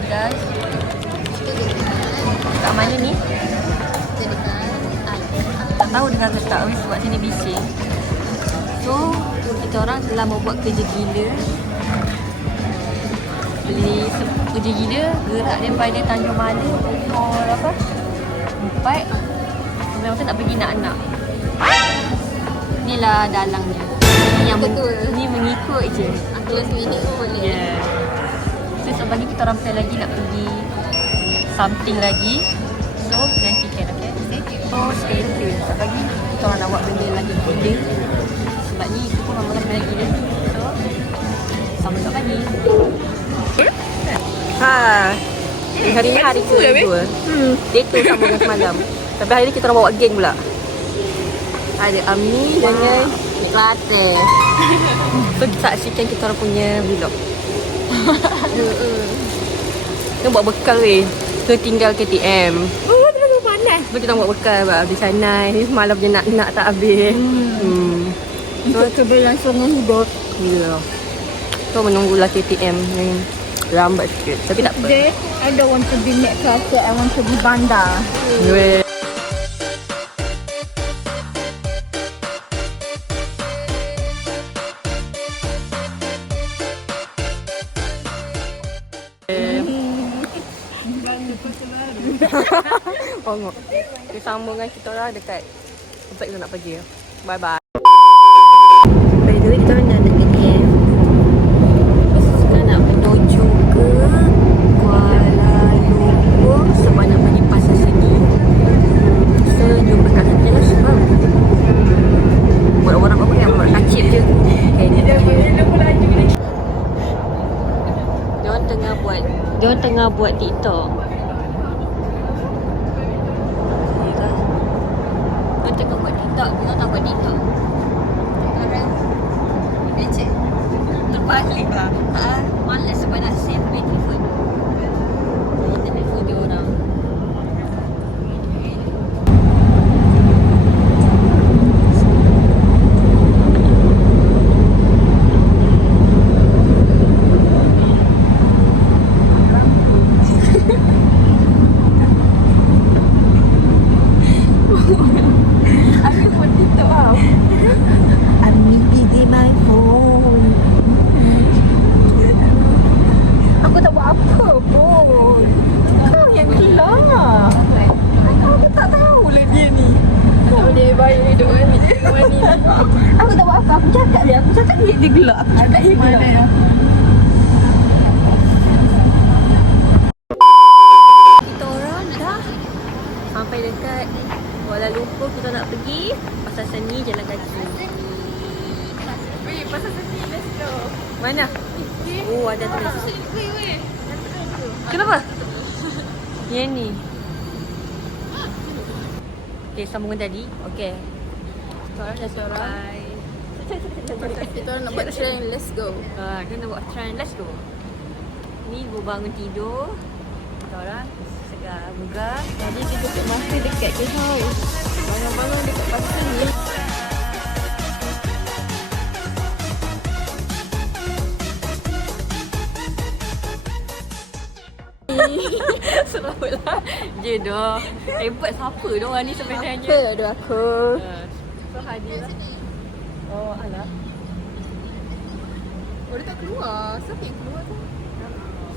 Hi guys. Kat mana ni? Tak tahu dengar ke tak, sebab sini bising. So, kita orang telah membuat kerja gila. Beli kerja gila, gerak daripada Tanjung Mala pukul apa? 4. Memang nak pergi nak. Inilah dalangnya. Ni yang ni mengikut je. Last minute pun boleh. Yeah. So, sebab ni kita orang plan lagi nak pergi something lagi. So, nantikan, okay? So, stay tuned. Sebab lagi kita orang nak buat benda lagi gila. Sebab ni itu pun malam lagi ni. So, sama kat pagi. Hari ni hari kedua. Day 2 sama dengan semalam. Tapi hari ni kita orang bawa geng pula. Ada Ami dengan Nik Latte. So, saksikan kita orang punya vlog. Kita buat bekal weh. Kita tinggal KTM. Oh, terlalu panas. So, kita buat bekal habis sana. Malam je nak tak habis. Untuk keberlangsungan hidup. Gila. So, menunggulah KTM yang lambat sikit. Tapi tak apa. Today, I don't want to be neck carpet. I want to be bandar. Weh. Tengok. Kita sambung dengan kita orang dekat tempat kita nak pergi. Bye bye. By the way, kita orang dah nak KTM. Sekarang nak menuju ke Kuala Lumpur sebab nak pergi pasar seni. So, jumpa kat sana lah sebab buat orang apa yang buat kacip je. Okay, Diorang tengah buat TikTok. Kita tak buat TikTok. Orang leceh. Terbalik lah. Malas sebab nak save duit telefon. Kita telefon dia orang. Aku tak buat apa, aku cakap dia gelak. Ada mana ya? Kita orang dah sampai dekat Kuala Lumpur. Kita nak pergi pasar seni jalan kaki. Weh, pasal seni, let's go. Mana? Oh, ada tulis. Weh. Kenapa? Yang ni. Okay, sambungan tadi. Okay. Kita orang Kita orang nak buat trend, let's go. Kita nak buat trend, let's go. Ni baru bangun tidur. Kita orang segar bugar. Jadi kita tutup mata dekat ke house. Bangun-bangun dekat pasar ni. Selamatlah. Je dah. Hebat siapa dah orang ni sebenarnya. Apa ada aku? So hadirlah. Oh alah. Oh, dia tak keluar. Siapa yang keluar tu?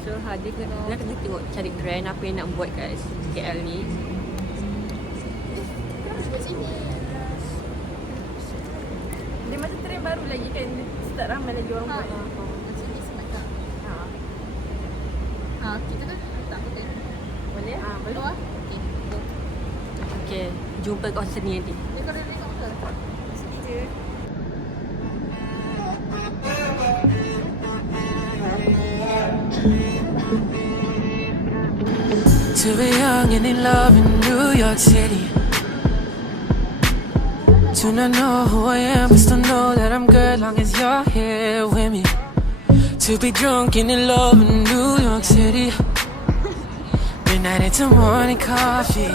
So hadir kena tengok cari trend apa yang nak buat kat KL ni. Kat sini. Dia macam trend baru lagi kan. Start ramai lagi orang buat. Macam ni sebab tak. Kita kan tak boleh. Boleh? Boleh lah. Okay, jumpa kat seni nanti. Dia kalau dia tengok ke? Sini je. To be young and in love in New York City. To not know who I am, but still know that I'm good long as you're here with me. To be drunk and in love in New York City. Midnight into morning coffee.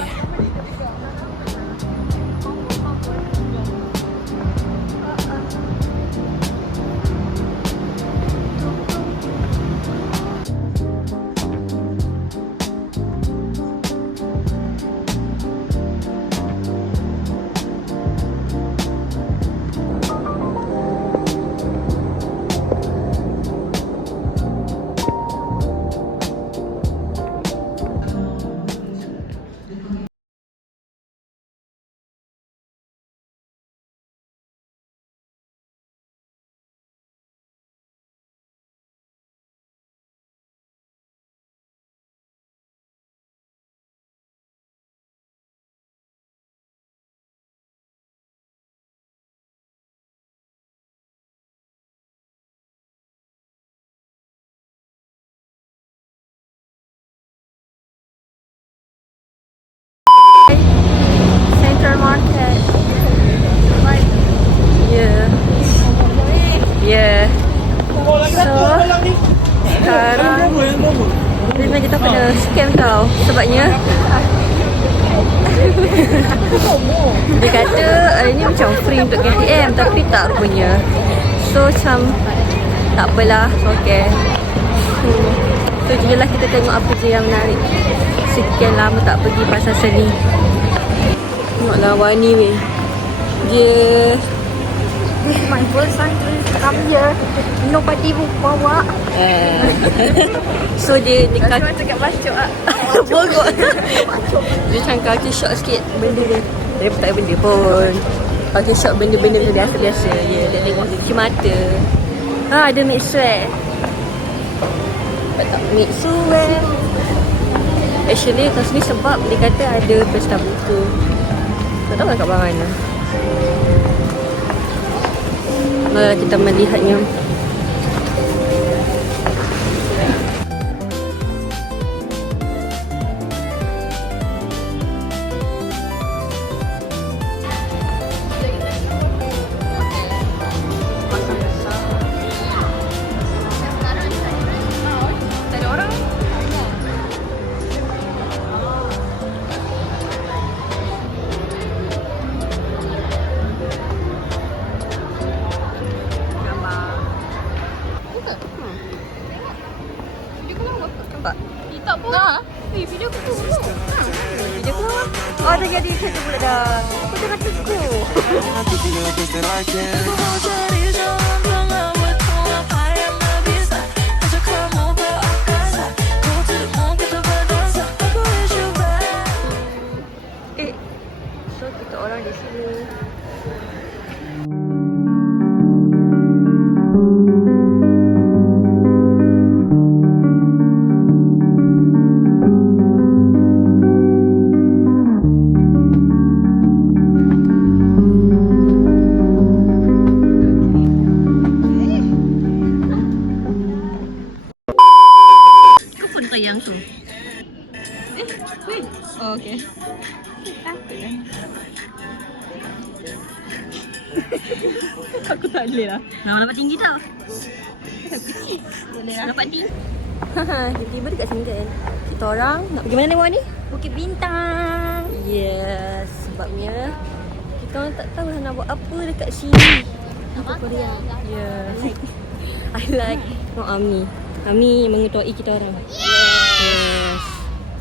kita kena scam tau. Sebabnya dia kata ini macam free untuk KTM, tapi tak rupanya. So macam tak apalah. So okay. So jelah kita tengok apa je yang menarik. Sekian lama tak pergi pasar seni. Tengoklah Wani weh. Dia This is my first time to come here. Nobody will bawa. So dia dekat Macam kat bacok lah. Bogor. Dia macam culture shock sikit benda dia. Dia tak ada benda pun. Culture shock benda-benda biasa-biasa. Ya, dia tengok dia cuci mata. Ada mixwear. Tak mixwear. Actually kat sini sebab dia kata ada pesta buku. Tak tahu lah kat bawah mana. Kalau kita melihatnya. Nampak? Tak pun. Video aku tu. Video keluar. Oh, dah jadi satu pula dah. Aku jangan tegur. So kita orang di sini. Yang tu. Oh, okay. Aku tak boleh lah. Nak dapat tinggi tau. Boleh lah. Dapat tinggi. Tiba-tiba dekat sini kan. Kita orang nak pergi mana lewat ni? Bukit Bintang. Yes. Sebabnya kita orang tak tahu nak buat apa dekat sini. Apa Korea. Yeah. I like Ami. Ami mengetuai kita orang. Yes.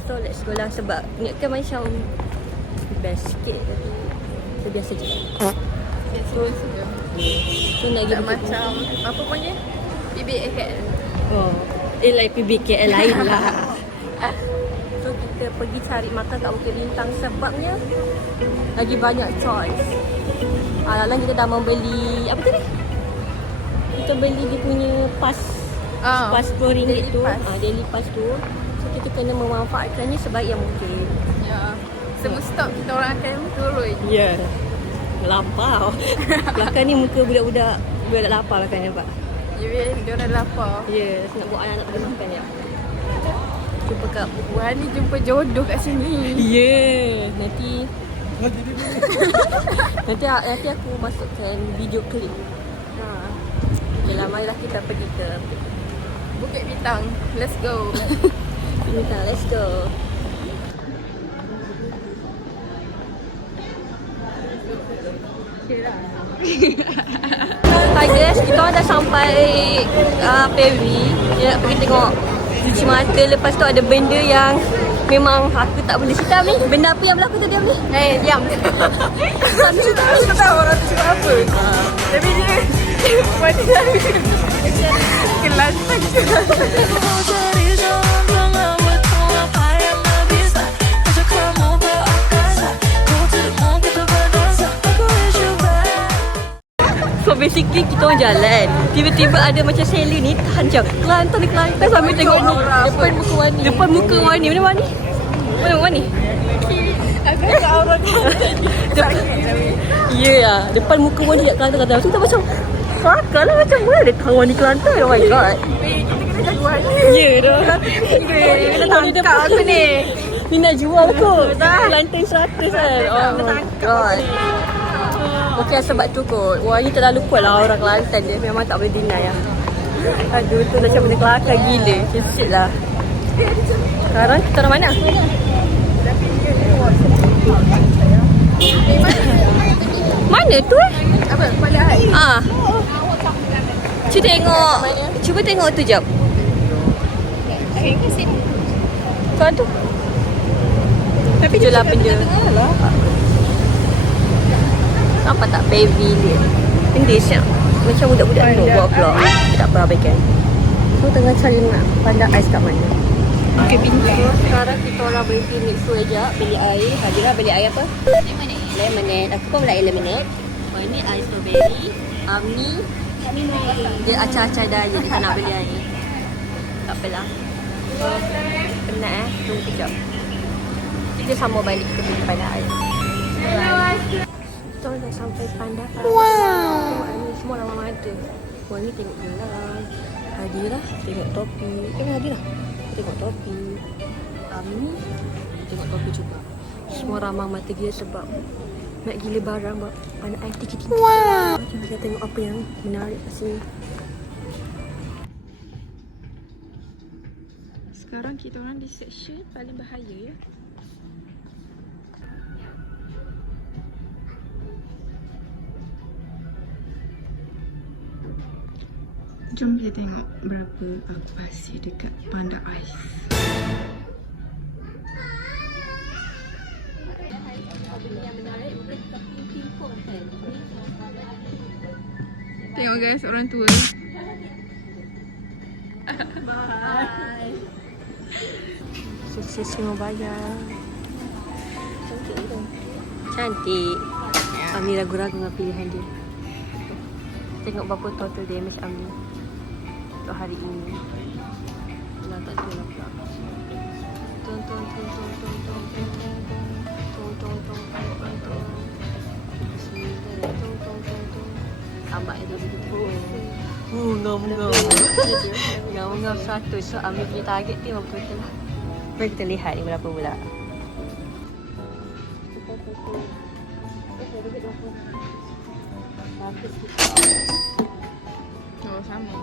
So let's go lah sebab ingatkan macam best sikit tapi so biasa je. Biasa je. So nak pergi Tak Bukit macam apa punya? PBKL. Oh, like PBKL lain lah. So kita pergi cari makan kat Bukit Bintang sebabnya lagi banyak choice. Alang kita dah membeli apa tadi? Kita beli dia punya pass RM10 tu. Daily pass tu. So kita kena memanfaatkannya sebaik yang mungkin. Ya. Semua stop kita orang akan turun. Ya. Lapar. Belakang ni muka budak-budak lapar lah kan nampak. Ya, dia orang lapar. Ya, nak buat anak-anak pergi makan ya. Jumpa kat Wah, ni jumpa jodoh kat sini. Ya, nanti aku masukkan video klip. Yalah, marilah kita pergi ke Bukit Bintang. Let's go. Bintang. Let's go. Hi guys, kita dah sampai Perry. Dia nak pergi tengok cuci mata. Lepas tu ada benda yang memang aku tak boleh cerita ni. Benda apa yang berlaku tadi ni? Diam. Kami cerita. Aku tak tahu orang tu cakap apa. Tapi dia buat kelantang. So basically kita orang jalan. Tiba-tiba ada macam seller ni tahan macam Kelantan ni Kelantan sambil tengok depan muka Wani. Depan muka Wani. Mana Wani? Mana Wani? Agak orang Kelantan. Ya lah. Depan muka Wani kat Kelantan. So kita macam kelakar lah macam mana ada kawan Wani Kelantan. Oh my god. Kita kena jaga Wani. Ya dah. Kena tangkap aku ni. Ni nak jual kot. Kelantan 100 kan. Oh my god. Okey sebab tu kot. Wah ni terlalu kuat lah orang Kelantan dia. Memang tak boleh deny lah. Aduh tu macam benda kelakar gila. Shit lah. Sekarang kita orang mana? Mana tu Apa? Kepala air. Cuba tengok tu jap. Ke sini. Kau tu. Tapi jual benda. Nampak tak pavilion? English ya. Macam budak-budak dulu buat vlog. Tak apa abaikan. So tengah cari nak pandang ais kat mana. Ke pintar. Sekarang kita orang berhenti mixu aja beli air. Hajirah beli air apa? Lemonade. Aku pun beli air lemonade. Oh ini air strawberry. Ami dia acah-acah dah jadi tak nak beli air. Tak apalah. Penat tunggu kejap. Kita sambung balik ke pandang air. Kita dah sampai pandang air. Wow. Ini semua orang ada. Wah ni tengok je lah. Hajirah tengok topi. Hajirah tengok topi. Ami tengok topi juga. Semua ramai mata dia sebab nak gila barang buat pandang air tinggi-tinggi. Wow. Kita tengok apa yang menarik kat sini. Sekarang kita orang di section paling bahaya ya. Jom kita tengok berapa pasir dekat Panda Ice. Tengok guys, orang tua. Bye. Sesi mau bayar. Cantik tu. Cantik. Ami ragu-ragu dengan pilihan dia. Tengok berapa total damage Ami untuk hari ini. Lah tak tahu lah pula. Tong tong tong tong tong tong tong tong tong tong tong tong. Bismillah. Tong tong tong tong. Amat dia begitu. Ngam-ngam. Ngam-ngam 100. So Ami punya target tu 50 lah. Mari kita lihat ni berapa pula. Oh sama.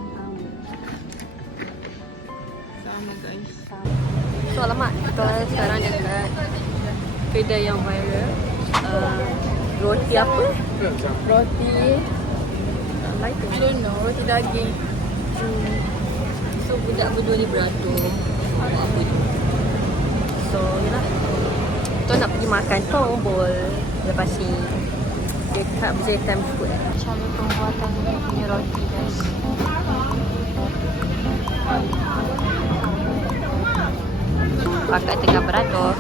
Sama guys. So alamak, kita sekarang dekat kedai yang viral. Roti apa? Roti, Apa itu? I don't know, roti daging. So budak berdua ni beratur buat apa tu. So yalah, kita nak pergi makan tombol. Lepas ni dekat Berjaya Food. Cara pembuatan dia punya roti guys. Kakak tengah beratur.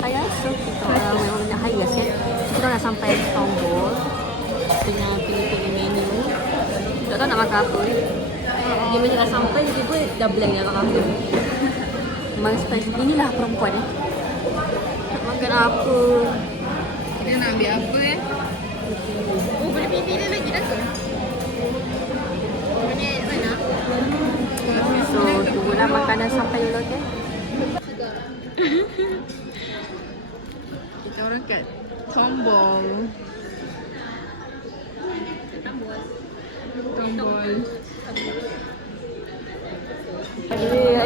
Ayah, so kita memang nak hari kan. Kita dah sampai tombol. Tengah pilih-pilih menu. Tak tahu nak makan apa. Dia macam dah sampai, tiba-tiba dah blank nak makan apa. Memang style inilah perempuan nak makan apa. Dia nak ambil apa Oh boleh pilih lagi dah ke? Punya mana? So, tunggulah makanan sampai dulu okay. Kita orang kat tombol.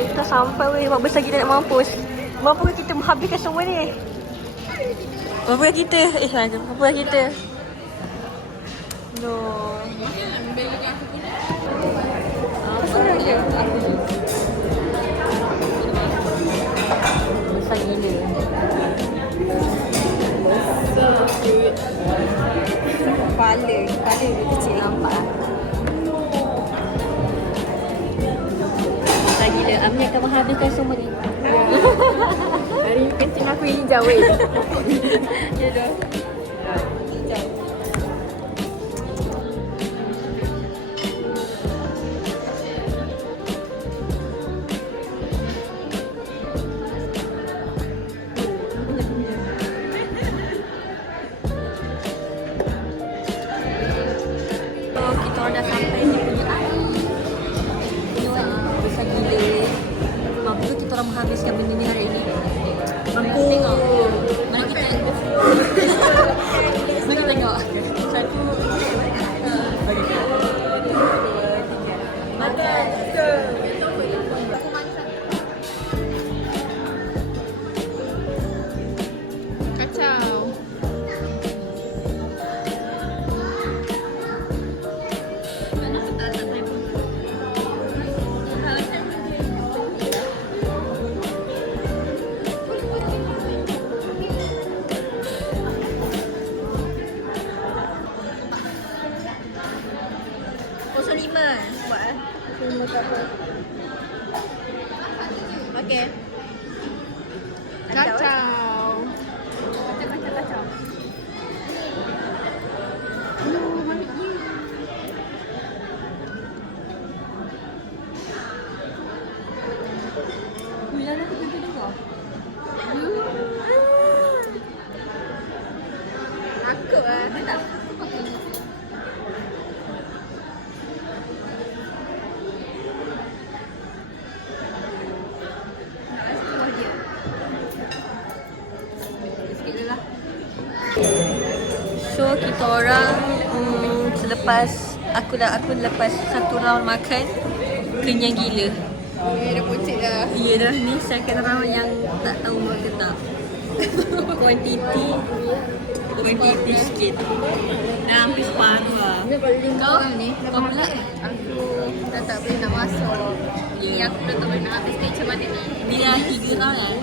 Kita sampai weh, buat besar kita nak mampus. Berapa kita menghabiskan semua ni? Berapa kita? Berapa kita? No. Apa dia? Besar gila. So cute. Kepala dia kecil. Nampak lah. Besar gila. Ami akan menghabiskan semua ni. Hari kecil aku hijau weh. Ya dah. Hijau. So, kita orang dah sampai di punya air. Okay. Kacau. Kacau. Bulan aku pergi dulu. Takut lah. Tak. So kita orang selepas aku lepas satu round makan kenyang gila. Dah pucik dah. Ya dah ni second round yang tak tahu makan tak. Kuantiti sikit. Dah hampir separuh lah. Dia paling Kau? kurang ni. Kau pula? Aku dah tak boleh nak masuk. Ni aku dah tak boleh nak habis macam mana ni. Ni dah 3 round kan?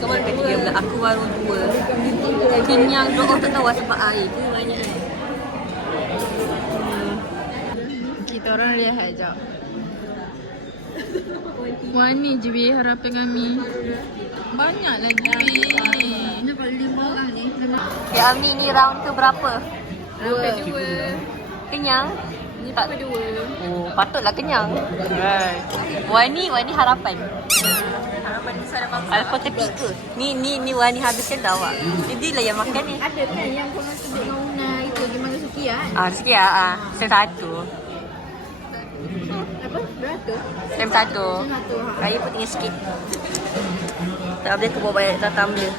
Kau baru ketiga pula. Aku baru 2. Kenyang doa tak tahu sebab air ke banyak kan? Kita orang lihat jap. Wani je bi harapan kami. Banyak lagi. Ini paling 5 orang ni. Ya Ami ni round ke berapa? Round kedua. Kenyang? Ni tak kedua. Oh, patutlah kenyang. Right. Wani harapan. Harapan ni saya makan. Alfa tepi ke? Ni Wani habiskan dah awak. Jadi lah yang makan ni. Ada kan yang korang sebut dengan Una itu gimana Suki kan? Sikit lah. Sem 1. Apa? Berapa? Sem 1. Satu. Raya pun tinggal sikit. Tak boleh aku bawa banyak datang dia.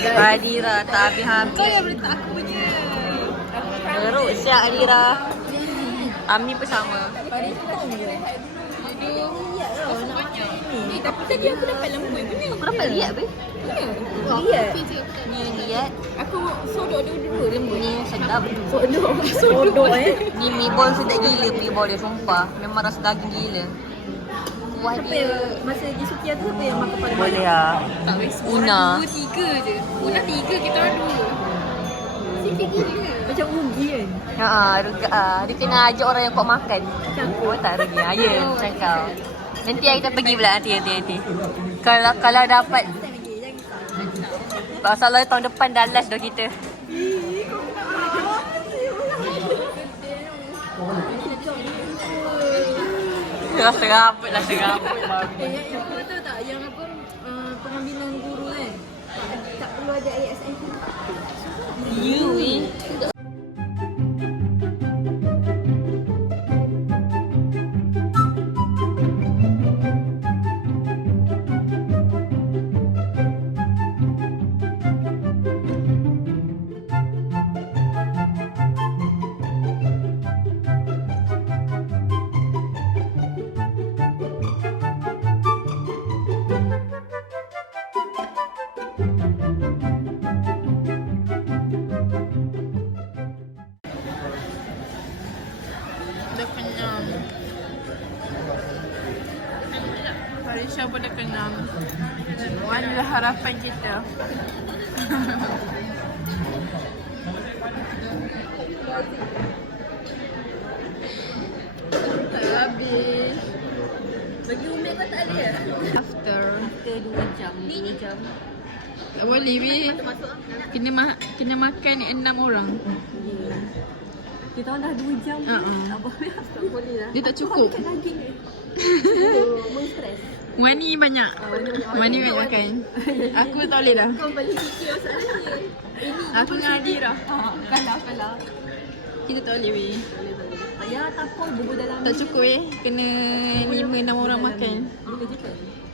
Adira tak habis-habis. Kau yang letak aku punya. Teruk siap Adira. Ami pun sama. Tapi tadi aku dapat lembut tu ni. Aku dapat lihat be. Lihat. Ni lihat. Aku sodok dua lembut ni. Sedap. Sodok Ni mi bol sedap gila pergi bawah dia sumpah. Memang rasa daging gila. Kuah Siapa dia. yang masa lagi Suki tu siapa yang makan paling Boleh lah. Tak weh. Una. 2-3 je. Una 3, kita orang 2. Sikit gila. Macam rugi kan? Dia kena ajak orang yang kuat makan. Oh tak rugi. Ya, macam kau. Nanti kita pergi pula nanti. Kalau dapat. Masalah tahun depan dah last dah kita. Seraput. Yang aku tahu tak, yang apa pengambilan guru kan, tak perlu ada ASN. You Dah kenyang. Farisha pun dah kenyang. Wan adalah harapan kita. Tak habis. bagi Umi kau tak ada ya? After 2 jam. tak boleh bi. Kena makan 6 orang. Kita orang dah 2 jam. Tak boleh lah. Dia tak cukup. Daging ni. Stres. Wani banyak. Wani banyak makan. Aku tak boleh dah. Kau balik fikir masalahnya. Aku dengan Adira. Kalah. Kita tak boleh weh. Ayah takut bubur dalam Tak cukup kena 5-6 orang makan.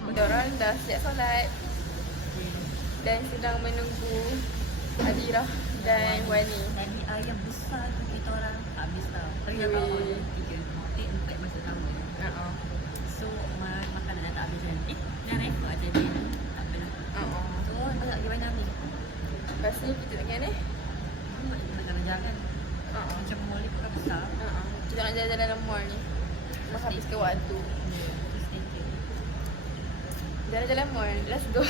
Kita orang dah siap solat dan sedang menunggu Adira dan Wani. Tadi ayam besar tu kita orang habis tau. Tapi dah bawa 3, 4 masa sama. So makanan dah tak habis kan. Dah rekod aja ni. Tak apalah. So tak nak gimana ni? Lepas ni kita dengan ni. Jangan macam mall ni bukan besar. Kita nak jalan-jalan dalam mall ni. Menghabiskan waktu. Jalan-jalan mall. Let's go.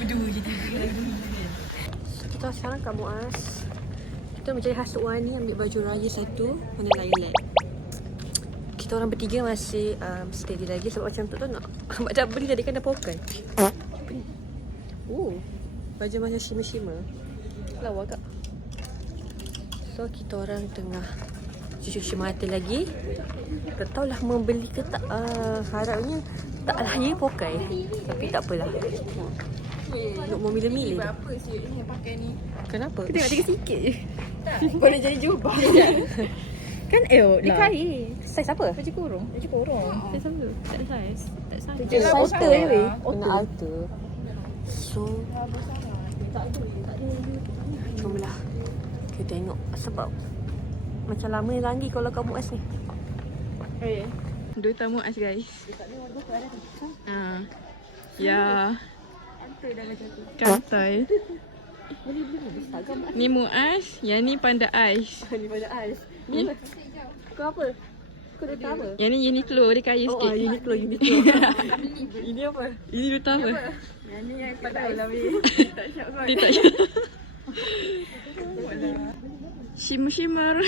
Berdua je tiga. Kita sekarang kat Muaz. Kita mencari hasut warni, ambil baju raya satu, mana lain-lain. Kita orang bertiga masih steady lagi sebab macam tu nak Mak dah beli tadi kan dah pokai. Baju macam shimmer-shimmer. Lawa kak. So kita orang tengah cuci mata lagi. Tak tahulah membeli ke tak. Harapnya taklah dia pokai. Tapi tak apalah. Nak memilih-milih. Berapa sih yang pakai ni? Kenapa? Kita tengok sikit je. Boleh jadi jubah. Kan Dia kain. Saiz apa? Baju kurung. Saiz apa? Tak ada saiz. Tak ada saiz. Jelas Alter besar. weh. Kena alter. So jomlah kita tengok sebab macam lama lagi kalau kau muas ni. Dua tamu as guys. Ya. Kantai. Ni Muaz, yang ni Panda Ais. Ni pada ais. Ni kau apa? Kau dah tahu apa? Yang ni Uniqlo, dia kaya sikit. Uniqlo. Ini apa? Ini dua tamu. Yang ni yang pada ais. Dia tak syak. Shimmer.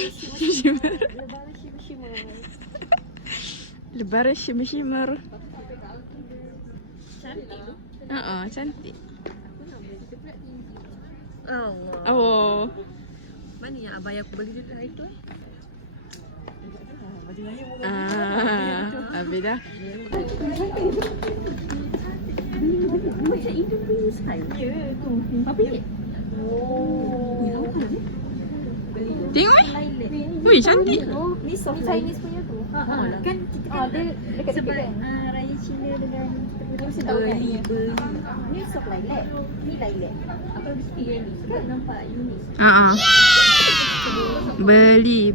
Lebaran shimmer. Cantik. Allah. Oh. Mana yang abang aku beli dulu hari tu? Baju raya Habis dah. macam itu punya style. Ya tu. Apa ni? Tengok Ui, cantik. Ni soft Chinese punya tu. Kan kita kan dia dekat-dekat kan. Raya Cina dengan kita mesti tahu kan. Ni soft lilac. Ni lilac. Apa mesti yang ni? Kan nampak unik. Beli.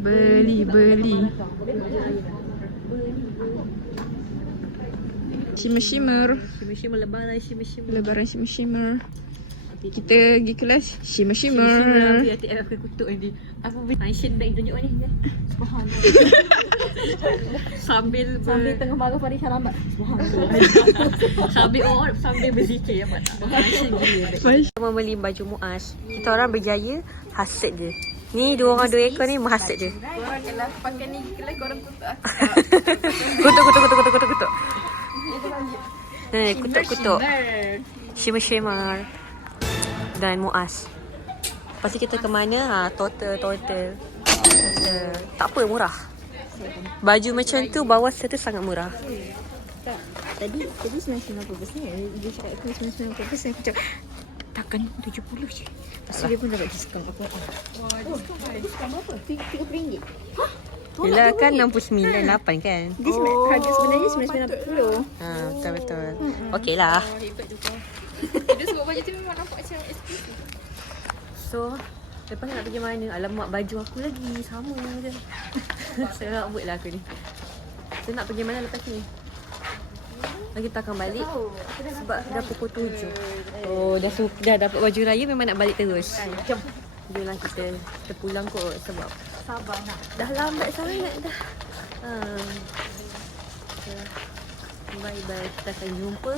Shimmer. Lebaran shimmer. Kita pergi kelas shimmer. Biar TF aku kutuk nanti. Apa function bag tunjuk ni? Subhanallah. Sambil Tengah marah Farisha lambat. sambil berzikir apa tak? Function gila. Kita membeli baju Muaz. Kita orang berjaya hasut je. Ni dua ekor ni menghasut je. Korang kalau pakai ni pergi kelas, korang kutuk. Kutuk. Kutuk. Shimmer. Dan Muaz. Lepas tu kita ke mana? Total. Tak apa, murah. Baju macam tu bawah serta sangat murah. Tadi 99% dia cakap aku 99% aku cakap takkan 70 je. Lepas tu dia pun dapat diskaun aku. Diskaun berapa? RM30. Yelah kan 69.8 kan? Dia harga sebenarnya 99.80. Betul. Okey lah. Hebat tu kau. Dia sebab baju tu memang nampak macam eksklusif. So, lepas nak pergi mana? Alamak, baju aku lagi. Sama je. Serabut lah aku ni. So, nak pergi mana lepas ni? Lagi kita akan balik sebab dah pukul 7. Oh, dah dapat baju raya, memang nak balik terus. Jom. Jomlah kita pulang kot sebab Sabar nak. dah lambat sangat dah. Bye-bye. Kita akan jumpa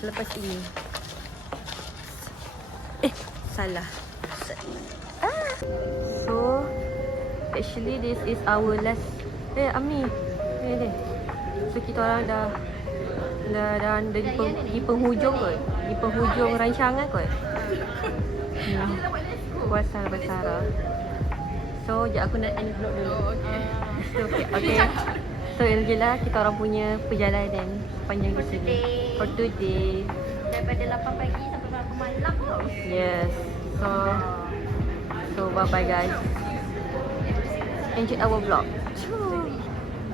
selepas ini. Salah. So, actually this is our last. Ami. So kita orang dah di penghujung kot. Di penghujung rancangan kot. Puasa bersara. So, aku nak end vlog dulu. Okay. So, ini je lah kita orang punya perjalanan panjang di sini. For today. Daripada 8 pagi sampai berapa malam tau. Yes. So bye-bye guys. Enjoy our vlog.